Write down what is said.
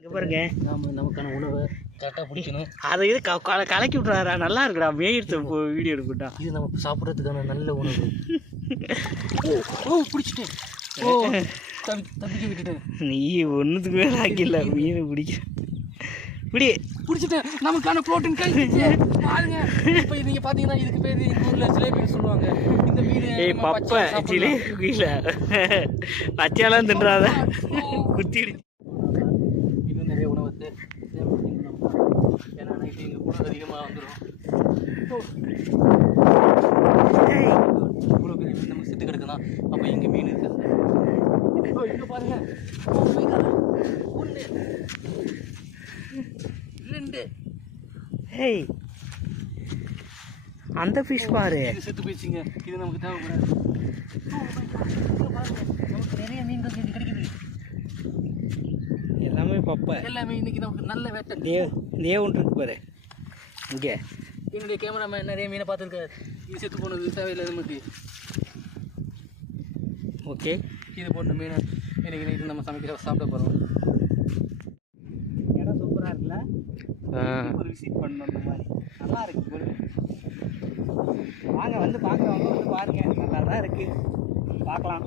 இங்கே பாருங்க, நமக்கான உணவை கரெக்டாக பிடிக்கணும். அதை இது கலக்கி விட்றாரா, நல்லா இருக்குடா மேயிடுத்து வீடியோ எடுக்கிட்டா. இது நம்ம சாப்பிட்றதுக்கான நல்ல உணவு. ஓ பிடிச்சிட்டேன். ஓ தப்பிக்க விட்டுட்டேன். நீ ஒன்றுத்துக்கு மேலே ஆக்கிடல, மீன் பிடிக்க பிடிச்சிட்டேன். நமக்கான ப்ரோட்டீன் கழிச்சு பாருங்க. இப்போ நீங்கள் பார்த்தீங்கன்னா இதுக்கு பேர் எங்கள் ஊரில் ஜிலேபி சொல்லுவாங்க. இந்த மீன் பப்பை ஜிலேபியில் பச்சையெல்லாம் தின்றாத குத்திடு. இன்னும் நிறைய உணவு ஏன்னா நைட்டு எங்கள் கூட அதிகமாக வந்துடும். இவ்வளோ பெரிய மீன் நமக்கு செத்து கிடக்குதான். அப்போ இங்கே மீன் இருக்குது. இங்கே பாருங்க, 1 2. ஹேய், அந்த ஃபிஷ் பாரு, இது செத்து போயிடுச்சுங்க. இது நமக்கு தேவைப்படாது. நமக்கு நிறைய மீன்கள் கிடைக்குது. எல்லாமே பப்பை, எல்லாமே இன்னைக்கு நமக்கு நல்ல வேட்டை. தேவன் இருக்கு பாரு. இங்கே என்னுடைய கேமராமேன் நிறைய மீனை பார்த்துருக்காரு. இது செத்து போனது தேவையில்லை நமக்கு. ஓகே, இது போட்ட மீனை இன்னைக்கு நைட்டு நம்ம சாப்பிட போகிறோம். இடம் சூப்பராக இருக்குல்ல, ஒரு விசிட் பண்ணணும். அந்த மாதிரி நல்லா இருக்கு. வாங்க வந்து பார்க்குறவங்க வந்து பாருங்கள், நல்லா தான் இருக்குது, பார்க்கலாம்.